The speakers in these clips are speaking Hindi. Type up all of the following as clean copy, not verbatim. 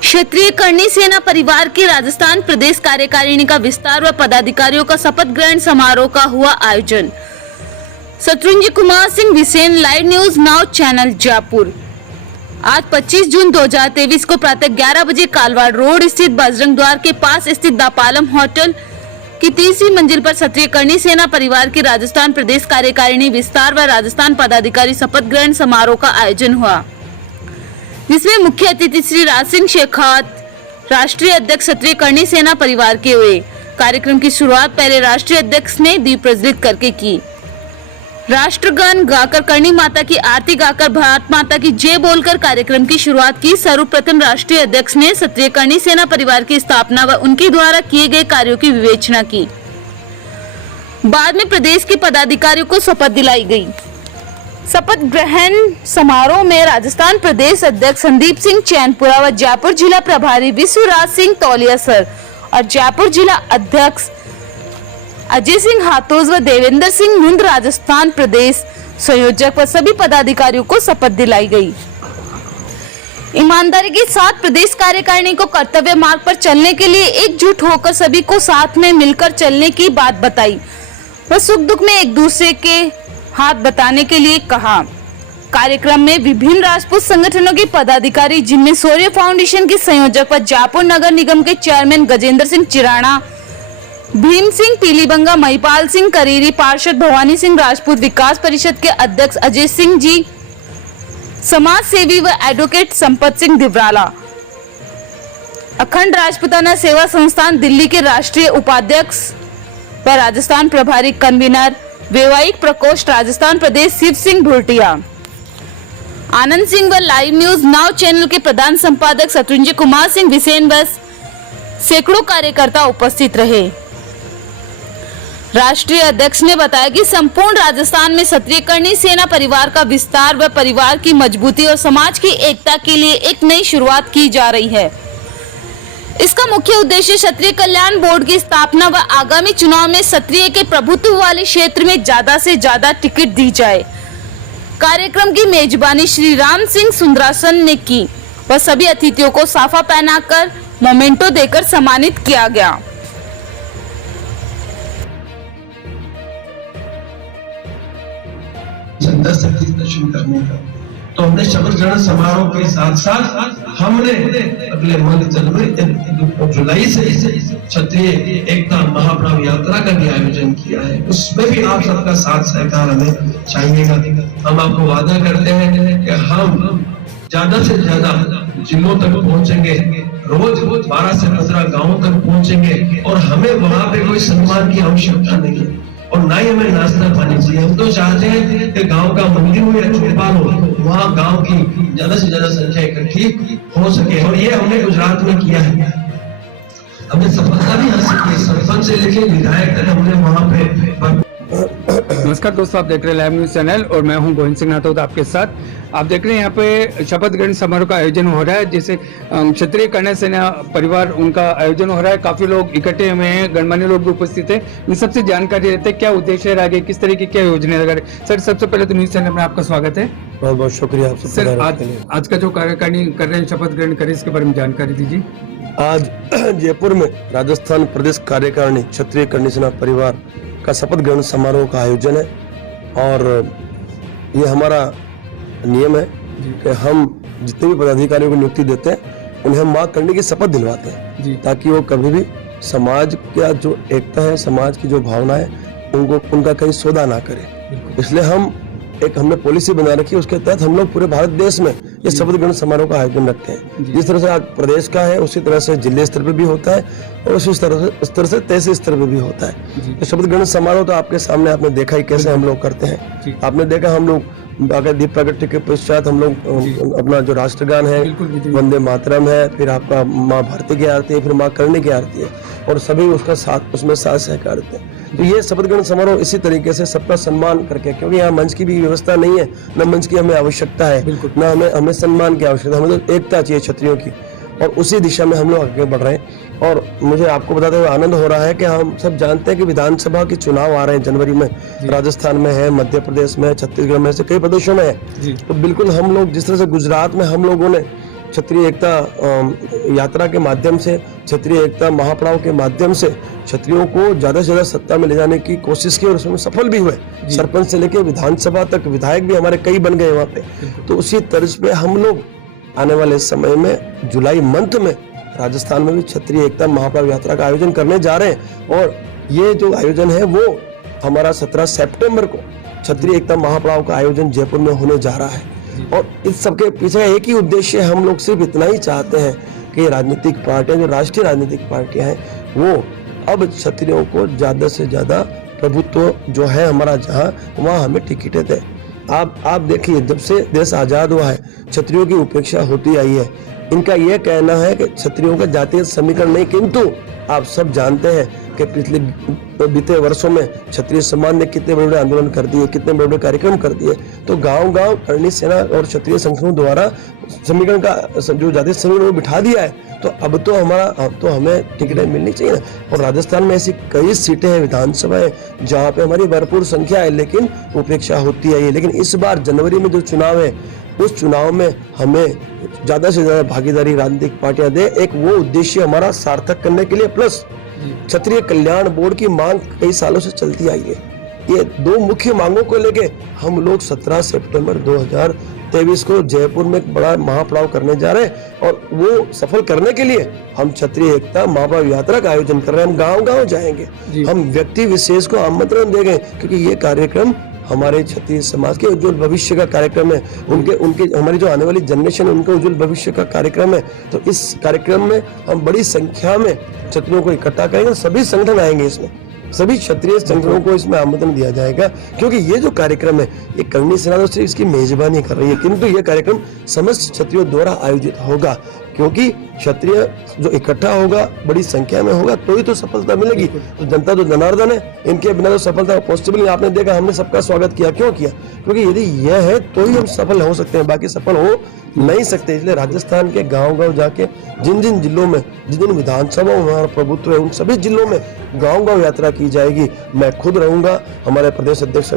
क्षेत्रीय करनी सेना परिवार की राजस्थान प्रदेश कार्यकारिणी का विस्तार व पदाधिकारियों का शपथ ग्रहण समारोह का हुआ आयोजन। Shatrunjay Kumar Singh, Visen, live news now channel, Jaipur. आज 25 जून 2023 को प्रातः 11 बजे कालवाड़ रोड स्थित बजरंग द्वार के पास स्थित दापालम होटल की तीसरी मंजिल पर क्षत्रिय करनी सेना परिवार की राजस्थान प्रदेश कार्यकारिणी विस्तार व राजस्थान पदाधिकारी शपथ ग्रहण समारोह का आयोजन हुआ, जिसमें मुख्य अतिथि श्री राज सिंह शेखावत, राष्ट्रीय अध्यक्ष क्षत्रिय करनी सेना परिवार के हुए। कार्यक्रम की शुरुआत पहले राष्ट्रीय अध्यक्ष ने दीप प्रज्वलित करके की। राष्ट्रगान गाकर, करनी माता की आरती गाकर, भारत माता की जय बोलकर कार्यक्रम की शुरुआत की। सर्वप्रथम राष्ट्रीय अध्यक्ष ने क्षत्रिय करनी सेना परिवार की स्थापना व उनके द्वारा किए गए कार्यों की विवेचना की। बाद में प्रदेश के पदाधिकारियों को शपथ दिलाई गई। शपथ ग्रहण समारोह में राजस्थान प्रदेश अध्यक्ष संदीप सिंह चैनपुरा व जयपुर जिला प्रभारी विश्वराज सिंह तौलिया सर और जयपुर जिला अध्यक्ष अजय सिंह हाथोज व देवेंद्र सिंह मुंद राजस्थान प्रदेश संयोजक व सभी पदाधिकारियों को शपथ दिलाई गई। ईमानदारी के साथ प्रदेश कार्यकारिणी को कर्तव्य मार्ग पर चलने के लिए एकजुट होकर सभी को साथ में मिलकर चलने की बात बताई व सुख दुख में एक दूसरे के हाथ बताने के लिए कहा। कार्यक्रम में विभिन्न राजपूत संगठनों के पदाधिकारी, जिनमें सूर्य फाउंडेशन के संयोजक व जयपुर नगर निगम के चेयरमैन गजेंद्र सिंह चिराना, भीम सिंह पीलीबंगा, महिपाल सिंह करीरी, पार्षद भवानी सिंह राजपूत, विकास परिषद के अध्यक्ष अजय सिंह जी, समाज सेवी व एडवोकेट संपत सिंह दिवराला, अखंड राजपूताना सेवा संस्थान दिल्ली के राष्ट्रीय उपाध्यक्ष व राजस्थान प्रभारी कन्वीनर, वैवाहिक प्रकोष्ठ राजस्थान प्रदेश शिव सिंह भुरटिया, आनंद सिंह व लाइव न्यूज नाउ चैनल के प्रधान संपादक शत्रुंजय कुमार सिंह, विसेन बस सैकड़ों कार्यकर्ता उपस्थित रहे। राष्ट्रीय अध्यक्ष ने बताया कि संपूर्ण राजस्थान में क्षत्रिय करनी सेना परिवार का विस्तार व परिवार की मजबूती और समाज की एकता के लिए एक नई शुरुआत की जा रही है। इसका मुख्य उद्देश्य क्षत्रिय कल्याण बोर्ड की स्थापना व आगामी चुनाव में क्षत्रिय के प्रभुत्व वाले क्षेत्र में ज्यादा से ज्यादा टिकट दी जाए। कार्यक्रम की मेजबानी श्री राम सिंह सुंदरासन ने की व सभी अतिथियों को साफा पहनाकर मोमेंटो देकर सम्मानित किया गया। दर्शन करने का तो हमने शपथ ग्रहण समारोह के साथ साथ हमने अगले माह जनवरी जुलाई से क्षत्रिय एकता महाप्रभ यात्रा का भी आयोजन किया है। उसमें भी आप सबका साथ सहकार हमें चाहिएगा। हम आपको वादा करते हैं कि हम ज्यादा से ज्यादा जिलों तक पहुंचेंगे, रोज 12 से 15 गांवों तक पहुंचेंगे और हमें वहां पे कोई सम्मान की आवश्यकता नहीं है और ना ही हमें नाश्ता पानी चाहिए। हम तो चाहते हैं कि गांव का मंदिर हो या चौपाल हो, वहाँ गांव की ज्यादा से ज्यादा संख्या इकट्ठी हो सके और ये हमने गुजरात में किया है। हमने सफलता भी हासिल की, सरपंच से लेके विधायक तक हमने वहाँ पे। नमस्कार दोस्तों, आप देख रहे हैं लाइव न्यूज चैनल और मैं हूं गोविंद सिंह नाथोद आपके साथ। आप देख रहे हैं यहाँ पे शपथ ग्रहण समारोह का आयोजन हो रहा है, जैसे क्षत्रिय करनी सेना परिवार उनका आयोजन हो रहा है। काफी लोग इकट्ठे हुए हैं, गणमान्य लोग भी उपस्थित है। इन सबसे जानकारी लेते हैं क्या उद्देश्य है आगे, किस तरह की क्या योजना लगा रहे। सर, सबसे पहले तो न्यूज चैनल में आपका स्वागत है। बहुत बहुत शुक्रिया सर। आज का जो कार्यकारिणी कर रहे हैं, शपथ ग्रहण करें, इसके बारे में जानकारी दीजिए। आज जयपुर में राजस्थान प्रदेश कार्यकारिणी क्षत्रिय करनी सेना परिवार का शपथ ग्रहण समारोह का आयोजन है और ये हमारा नियम है कि हम जितने भी पदाधिकारियों को नियुक्ति देते हैं उन्हें हम मां करने की शपथ दिलवाते हैं, ताकि वो कभी भी समाज का जो एकता है, समाज की जो भावना है, उनका कहीं सौदा ना करे। इसलिए हमने पॉलिसी बना रखी है, उसके तहत हम लोग पूरे भारत देश में ये शपथ ग्रहण समारोह का आयोजन रखते हैं। जिस तरह से आज प्रदेश का है उसी तरह से जिले स्तर पे भी होता है और उसी तरह से तहसील स्तर पे भी होता है। तो शपथ ग्रहण समारोह तो आपके सामने आपने देखा ही कैसे हम लोग करते हैं। आपने देखा हम लोग अगर दीप प्रगट्य के पश्चात हम लोग अपना जो राष्ट्रगान है, वंदे मातरम है, फिर आपका माँ भारती की आरती है, फिर माँ करणी की आरती है और सभी उसका साथ उसमें साथ सहकार देते हैं। तो ये शपथ ग्रहण समारोह इसी तरीके से सबका सम्मान करके, क्योंकि यहाँ मंच की भी व्यवस्था नहीं है, न मंच की हमें आवश्यकता है, न हमें सम्मान की आवश्यकता, हमें तो एकता चाहिए क्षत्रियों की और उसी दिशा में हम लोग आगे बढ़ रहे हैं। और मुझे आपको बताते हुए आनंद हो रहा है कि हम सब जानते हैं कि विधानसभा के चुनाव आ रहे हैं जनवरी में, राजस्थान में है, मध्य प्रदेश में, छत्तीसगढ़ में से कई प्रदेशों में है। तो बिल्कुल हम लोग जिस तरह से गुजरात में हम लोगों ने क्षत्रिय एकता यात्रा के माध्यम से, क्षत्रिय एकता महापड़ाव के माध्यम से क्षत्रियों को ज्यादा से ज्यादा सत्ता में ले जाने की कोशिश की और उसमें सफल भी हुए। सरपंच से लेकर विधानसभा तक विधायक भी हमारे कई बन गए वहाँ पे। तो उसी तर्ज पे हम लोग आने वाले समय में जुलाई मंथ में राजस्थान में भी क्षत्रिय एकता महापड़ाव यात्रा का आयोजन करने जा रहे हैं। और ये जो आयोजन है वो हमारा 17 सितंबर को क्षत्रिय एकता महापड़ाव का आयोजन जयपुर में होने जा रहा है। और इस सबके पीछे एक ही उद्देश्य है, हम लोग सिर्फ इतना ही चाहते हैं कि राजनीतिक पार्टियां, जो राष्ट्रीय राजनीतिक पार्टियां हैं, वो अब क्षत्रियों को ज्यादा से ज्यादा प्रभुत्व जो है हमारा जहां, वहां हमें टिकटें दें। आप देखिए, जब से देश आजाद हुआ है क्षत्रियों की उपेक्षा होती आई है। इनका यह कहना है कि क्षत्रियों का जातीय समीकरण नहीं, किंतु आप सब जानते हैं कि पिछले बीते वर्षों में क्षत्रिय समाज ने कितने बड़े बड़े आंदोलन कर दिए, कितने बड़े बड़े कार्यक्रम कर दिए। तो गांव गांव करणी सेना और क्षत्रिय संगठनों द्वारा समीकरण का जो जातीय समीकरण वो बिठा दिया है। तो अब तो हमें टिकटें मिलनी चाहिए ना। और राजस्थान में ऐसी कई सीटें हैं, विधानसभाएं, जहाँ पे हमारी भरपूर संख्या है लेकिन उपेक्षा होती है। लेकिन इस बार जनवरी में जो चुनाव है, उस चुनाव में हमें ज्यादा से ज्यादा भागीदारी राजनीतिक पार्टियां दे, एक वो उद्देश्य हमारा सार्थक करने के लिए। प्लस क्षत्रिय कल्याण बोर्ड की मांग कई सालों से चलती आई है। ये दो मुख्य मांगों को लेके हम लोग 17 सितंबर 2023 को जयपुर में एक बड़ा महापड़ाव करने जा रहे हैं। और वो सफल करने के लिए हम क्षत्रिय एकता महापड़ाव यात्रा का आयोजन कर रहे हैं। हम गांव गांव जाएंगे, हम व्यक्ति विशेष को आमंत्रण देंगे, क्योंकि ये कार्यक्रम हमारे क्षत्रिय समाज के उज्जवल भविष्य का कार्यक्रम है। उनके हमारी जो आने वाली जनरेशन है उनके उज्जवल भविष्य का कार्यक्रम है। तो इस कार्यक्रम में हम बड़ी संख्या में क्षत्रियों को इकट्ठा करेंगे। सभी संगठन आएंगे, इसमें सभी क्षत्रिय संगठनों को इसमें आमंत्रण दिया जाएगा, क्योंकि ये जो कार्यक्रम है ये करणी सेना तो सिर्फ इसकी मेजबानी कर रही है, किंतु ये कार्यक्रम समस्त क्षत्रियों द्वारा आयोजित होगा। क्योंकि क्षत्रिय जो इकट्ठा होगा, बड़ी संख्या में होगा, तो ही तो सफलता मिलेगी। तो जनता तो जनार्दन है, इनके बिना तो सफलता पॉसिबल नहीं। आपने देखा हमने सबका स्वागत किया, क्यों किया? क्योंकि यदि यह है तो ही हम सफल हो सकते हैं, बाकी सफल हो नहीं सकते। इसलिए राजस्थान के गांव गांव जाके जिन जिन जिलों में, जिन विधानसभाओं में हमारा प्रभुत्व है, उन सभी जिलों में गांव गांव यात्रा की जाएगी। मैं खुद रहूंगा, हमारे प्रदेश अध्यक्ष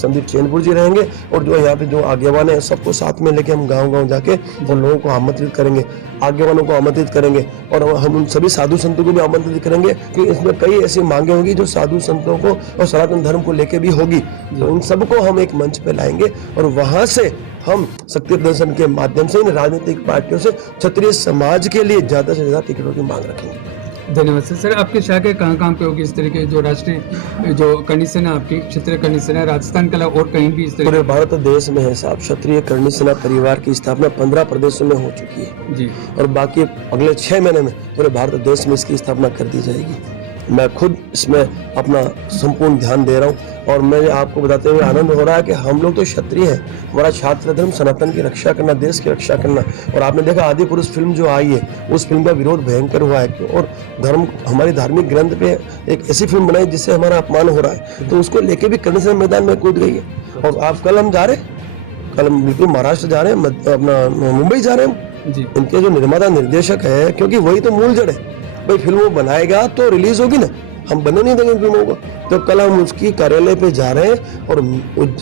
संदीप चैनपुर जी रहेंगे, और जो यहाँ पे जो आगेवान है सबको साथ में लेके हम गांव गांव जाके उन लोगों को आमंत्रित करेंगे, आगेवानों को आमंत्रित करेंगे। और हम उन सभी साधु संतों को भी आमंत्रित करेंगे कि इसमें कई ऐसी मांगे होगी जो साधु संतों को और सनातन धर्म को लेके भी होगी। तो उन सबको हम एक मंच पे लाएंगे और वहां से हम शक्ति प्रदर्शन के माध्यम से इन राजनीतिक पार्टियों से क्षत्रिय समाज के लिए ज्यादा से ज्यादा टिकटों की मांग रखेंगे। धन्यवाद सर। आपके शाखा कहाँ पे होगी इस तरीके जो राष्ट्रीय जो करणी सेना, आपकी क्षत्रिय करणी सेना राजस्थान के अलावा और कहीं भी इस तरह? पूरे भारत देश में है साहब। क्षत्रिय करणी सेना परिवार की स्थापना 15 प्रदेशों में हो चुकी है जी, और बाकी अगले 6 महीने में पूरे भारत देश में इसकी स्थापना कर दी जाएगी। मैं खुद इसमें अपना संपूर्ण ध्यान दे रहा हूँ। और मुझे आपको बताते हुए आनंद हो रहा है कि हम लोग तो क्षत्रिय हैं, हमारा छात्र धर्म सनातन की रक्षा करना, देश की रक्षा करना। और आपने देखा आदि पुरुष फिल्म जो आई है, उस फिल्म का विरोध भयंकर हुआ है। और धर्म, हमारे धार्मिक ग्रंथ पे एक ऐसी फिल्म बनाई जिससे हमारा अपमान हो रहा है, तो उसको लेके भी करणी सेना मैदान में कूद गई है। और आप कल हम जा रहे हैं, कल हम बिल्कुल महाराष्ट्र जा रहे हैं, अपना मुंबई जा रहे हैं जी। इनके जो निर्माता निर्देशक है, क्योंकि वही तो मूल जड़ है भाई, फिल्म वो बनाएगा तो रिलीज होगी ना, हम बनने नहीं देंगे फिल्मों को। तो कल हम उसकी कार्यालय पे जा रहे हैं और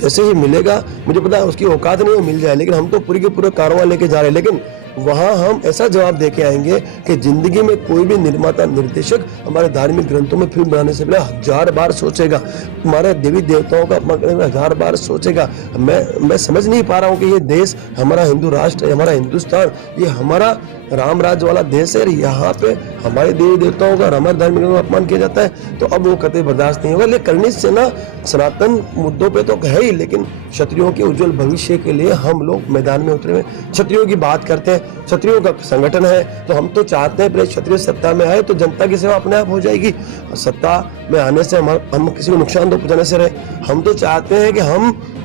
जैसे ही मिलेगा, मुझे पता है उसकी औकात नहीं मिल जाए, लेकिन हम तो पूरी के पूरे कारवां लेके जा रहे हैं। लेकिन वहां हम ऐसा जवाब देके आएंगे कि जिंदगी में कोई भी निर्माता निर्देशक हमारे धार्मिक ग्रंथों में फिल्म बनाने से पहले 1000 बार सोचेगा, हमारे देवी देवताओं का अपमान करने में 1000 बार सोचेगा। मैं समझ नहीं पा रहा हूँ कि ये देश हमारा हिंदू राष्ट्र है, हमारा हिंदुस्तान, ये हमारा राम राज्य वाला देश है, यहाँ पे हमारे देवी देवताओं का, हमारे धार्मिक ग्रंथों का अपमान किया जाता है। तो अब वो कतई बर्दाश्त नहीं होगा। लेकिन करणी सेना सनातन मुद्दों पे तो है ही, लेकिन क्षत्रियों के उज्जवल भविष्य के लिए हम लोग मैदान में उतरे हुए। क्षत्रियों की बात करते हैं, क्षत्रियों का संगठन है, तो हम तो चाहते हैं पहले क्षत्रिय सत्ता में आए तो जनता की सेवा अपने आप हो जाएगी। सत्ता में आने से हम किसी को नुकसान तो पहुंचाने से रहे। हम तो चाहते हैं कि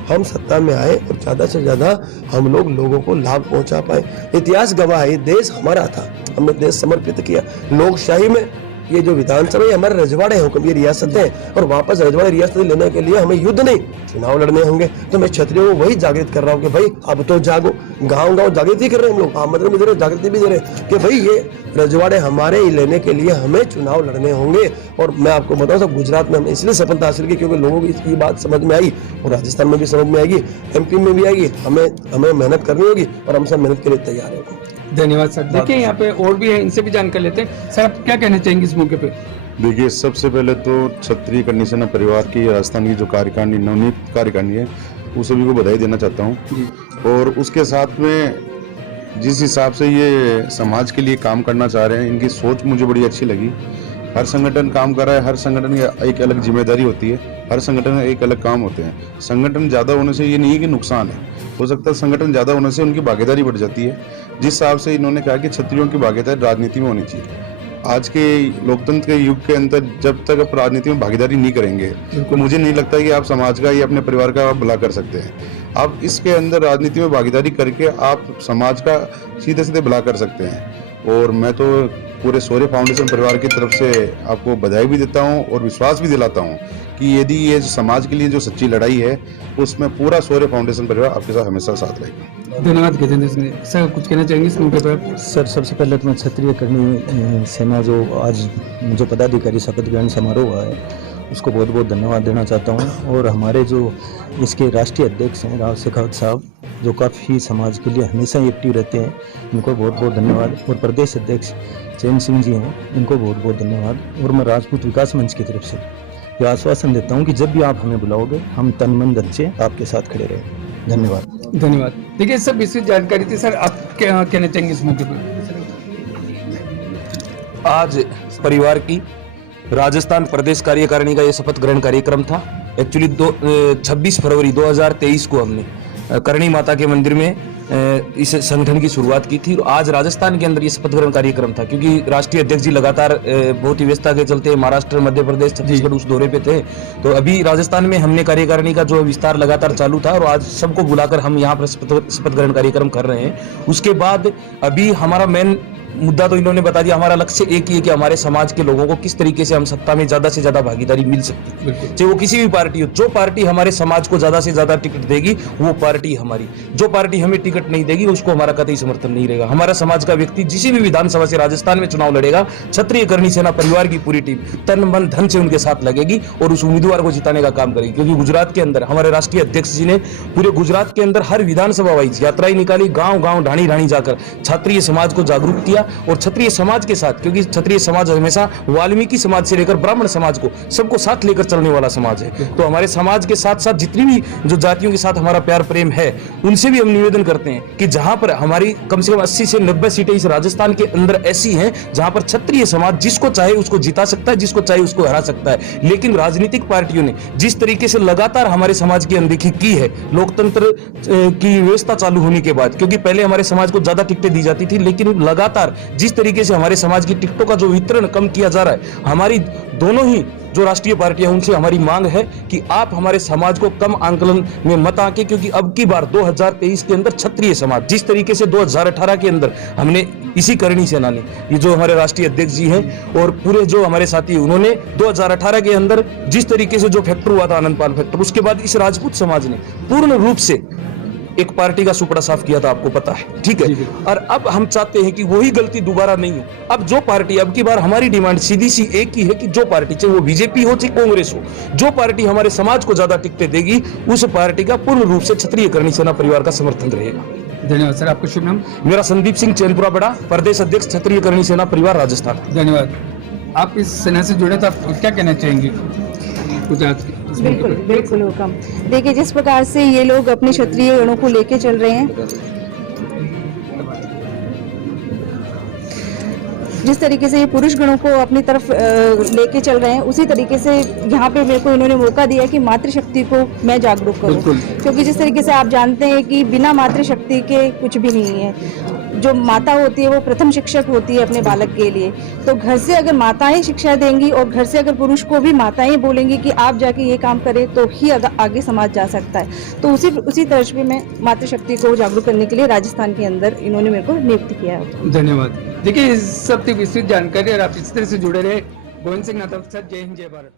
हम सत्ता में आए और ज्यादा से ज्यादा हम लोग लोगों को लाभ पहुंचा पाए। इतिहास गवाह है, ये देश हमारा था, हमने देश समर्पित किया। लोकशाही में ये जो विधानसभा है हमारे रजवाड़े हुक्म, ये रियासतें हैं, और वापस रजवाड़े रियासतें लेने के लिए हमें युद्ध नहीं चुनाव लड़ने होंगे। तो मैं क्षत्रियों को वही जागृत कर रहा हूँ कि भाई अब तो जागो। गांव गांव जागृति कर रहे हैं हम लोग, आमंत्रण भी दे रहे हैं, जागृति भी दे रहे हैं कि भाई ये रजवाड़े हमारे ही लेने के लिए हमें चुनाव लड़ने होंगे। और मैं आपको बताऊँ सब गुजरात में हमने इसलिए सफलता हासिल की क्योंकि लोगों की इसकी बात समझ में आई, और राजस्थान में भी समझ में आएगी, MP में भी आएगी। हमें मेहनत करनी होगी और हम सब मेहनत के लिए तैयार होंगे। धन्यवाद सर। देखिए यहाँ पे और भी है, इनसे भी जानकारी लेते हैं। सर आप क्या कहना चाहेंगे इस मौके पे? देखिए, सबसे पहले तो क्षत्रिय कन्या सेना परिवार की राजस्थान की जो कार्यकारिणी, नवनीत कार्यकारिणी है, उस सभी को बधाई देना चाहता हूँ। और उसके साथ में जिस हिसाब से ये समाज के लिए काम करना चाह रहे हैं, इनकी सोच मुझे बड़ी अच्छी लगी। हर संगठन काम कर रहा है, हर संगठन की एक अलग जिम्मेदारी होती है, हर संगठन में एक अलग काम होते हैं। संगठन ज़्यादा होने से ये नहीं है कि नुकसान है, हो सकता है संगठन ज़्यादा होने से उनकी भागीदारी बढ़ जाती है। जिस हिसाब से इन्होंने कहा कि क्षत्रियों की भागीदारी राजनीति में होनी चाहिए। आज के लोकतंत्र के युग के अंदर जब तक आप राजनीति में भागीदारी नहीं करेंगे तो मुझे नहीं लगता कि आप समाज का या अपने परिवार का भला कर सकते हैं। आप इसके अंदर राजनीति में भागीदारी करके आप समाज का सीधे सीधे भला कर सकते हैं। और मैं तो पूरे शौर्य फाउंडेशन परिवार की तरफ से आपको बधाई भी देता हूं और विश्वास भी दिलाता हूं कि यदि ये समाज के लिए जो सच्ची लड़ाई है उसमें पूरा शौर्य फाउंडेशन परिवार आपके साथ हमेशा साथ रहेगा। धन्यवाद गजेंद्र सिंह। सर कुछ कहना चाहेंगे इस मौके पर? सर सबसे पहले तो मैं क्षत्रिय कर्णी सेना जो आज जो पदाधिकारी शपथ ग्रहण समारोह हुआ है उसको बहुत बहुत धन्यवाद देना चाहता हूँ। और हमारे जो इसके राष्ट्रीय अध्यक्ष हैं राव शेखावत साहब, जो काफ़ी समाज के लिए हमेशा एक्टिव रहते हैं, इनको बहुत बहुत धन्यवाद। और प्रदेश अध्यक्ष चैन सिंह जी हैं, इनको बहुत बहुत धन्यवाद। और मैं राजपूत विकास मंच की तरफ से ये आश्वासन देता हूँ कि जब भी आप हमें बुलाओगे हम तन मन धन से आपके साथ खड़े रहें। धन्यवाद। धन्यवाद। देखिए सब विस्तृत जानकारी थी। सर आप क्या कहना चाहेंगे इस मौके पर? आज परिवार की राजस्थान प्रदेश कार्यकारिणी का ये शपथ ग्रहण कार्यक्रम था। एक्चुअली 26 फरवरी 2023 को हमने करणी माता के मंदिर में इस संगठन की शुरुआत की थी। आज राजस्थान के अंदर ये शपथ ग्रहण कार्यक्रम था, क्योंकि राष्ट्रीय अध्यक्ष जी लगातार बहुत ही व्यस्तता के चलते महाराष्ट्र, मध्य प्रदेश, छत्तीसगढ़ उस दौरे पे थे। तो अभी राजस्थान में हमने कार्यकारिणी का जो विस्तार लगातार चालू था और आज सबको बुलाकर हम यहाँ पर शपथ ग्रहण कार्यक्रम कर रहे हैं। उसके बाद अभी हमारा मेन मुद्दा तो इन्होंने बता दिया। हमारा लक्ष्य एक ही है कि हमारे समाज के लोगों को किस तरीके से हम सत्ता में ज्यादा से ज्यादा भागीदारी मिल सकती है, चाहे वो किसी भी पार्टी हो। जो पार्टी हमारे समाज को ज्यादा से ज्यादा टिकट देगी वो पार्टी हमारी, जो पार्टी हमें टिकट नहीं देगी उसको हमारा कतई समर्थन नहीं रहेगा। हमारा समाज का व्यक्ति जिस भी विधानसभा से राजस्थान में चुनाव लड़ेगा, क्षत्रिय कर्णी सेना परिवार की पूरी टीम तन मन धन से उनके साथ लगेगी और उस उम्मीदवार को जिताने का काम करेगी। क्योंकि गुजरात के अंदर हमारे राष्ट्रीय अध्यक्ष जी ने पूरे गुजरात के अंदर हर विधानसभा वाइज यात्राएं निकाली, गांव गांव ढाणी ढाणी जाकर क्षत्रिय समाज को जागरूक किया। और क्षत्रिय समाज के साथ, क्योंकि क्षत्रिय समाज हमेशा वाल्मीकि समाज से लेकर ब्राह्मण समाज को सबको साथ लेकर चलने वाला समाज है। तो हमारे समाज के साथ साथ जितनी भी जो जातियों के साथ हमारा प्यार प्रेम है उनसे भी हम निवेदन करते हैं कि जहां पर हमारी कम से कम 80 से 90 सीटें इस राजस्थान के अंदर ऐसी हैं जहां पर क्षत्रिय समाज जिसको चाहे उसको जिता सकता है, जिसको चाहे उसको हरा सकता है। लेकिन राजनीतिक पार्टियों ने जिस तरीके से लगातार हमारे समाज की अनदेखी की है, लोकतंत्र की व्यवस्था चालू होने के बाद, क्योंकि पहले हमारे समाज को ज्यादा टिकटें दी जाती थी, लेकिन लगातार जिस तरीके से हमारे समाज की टिकटों का जो वितरण कम किया जा रहा है, हमारी दोनों ही जो राष्ट्रीय पार्टियां उनसे हमारी मांग है कि आप हमारे समाज को कम आंकलन में मत आके, क्योंकि अब की बार 2023 के अंदर क्षत्रिय समाज जिस तरीके से 2018 के अंदर हमने इसी करणी सेना ने, ये जो हमारे राष्ट्रीय अध्यक्ष जी हैं और पूरे जो हमारे साथी, उन्होंने 2018 के अंदर जिस तरीके से जो फैक्टर हुआ था आनंदपाल फैक्टर, उसके बाद इस राजपूत समाज ने पूर्ण रूप से एक पार्टी का सुपड़ा साफ किया था, आपको पता है, ठीक है। और अब हम चाहते हैं कि वही गलती दोबारा नहीं हो। अब जो पार्टी, अब की बार हमारी डिमांड सीधी सी एक ही है कि जो पार्टी, चाहे वो बीजेपी हो चाहे कांग्रेस हो, जो पार्टी हमारे समाज को ज्यादा टिकटें देगी उस पार्टी का पूर्ण रूप से क्षत्रिय कर्णी सेना परिवार का समर्थन रहेगा। धन्यवाद सर। आपका शुभ नाम? मेरा संदीप सिंह चैनपुरा बड़ा, प्रदेश अध्यक्ष क्षत्रिय कर्णी सेना परिवार राजस्थान। धन्यवाद। आप इस सेना से जुड़े तो आप क्या कहना चाहेंगे? बिल्कुल बिल्कुल हुकम। देखिए जिस प्रकार से ये लोग अपने क्षत्रिय गणों को लेके चल रहे हैं, जिस तरीके से ये पुरुष गणों को अपनी तरफ लेके चल रहे हैं, उसी तरीके से यहाँ पे मेरे को इन्होंने मौका दिया कि मातृशक्ति को मैं जागरूक करूँ। क्योंकि जिस तरीके से आप जानते हैं कि बिना मातृशक्ति के कुछ भी नहीं है। जो माता होती है वो प्रथम शिक्षक होती है अपने बालक के लिए। तो घर से अगर माताएं शिक्षा देंगी और घर से अगर पुरुष को भी माताएं बोलेंगी कि आप जाके ये काम करें, तो ही आगे समाज जा सकता है। तो उसी तरह पे मैं मातृशक्ति को जागरूक करने के लिए राजस्थान के अंदर इन्होंने मेरे को नियुक्त किया है। धन्यवाद। देखिए इस सब विस्तृत जानकारी और आप इस तरह से जुड़े रहे। गोविंद सिंह नाथक, जय हिंद जय भारत।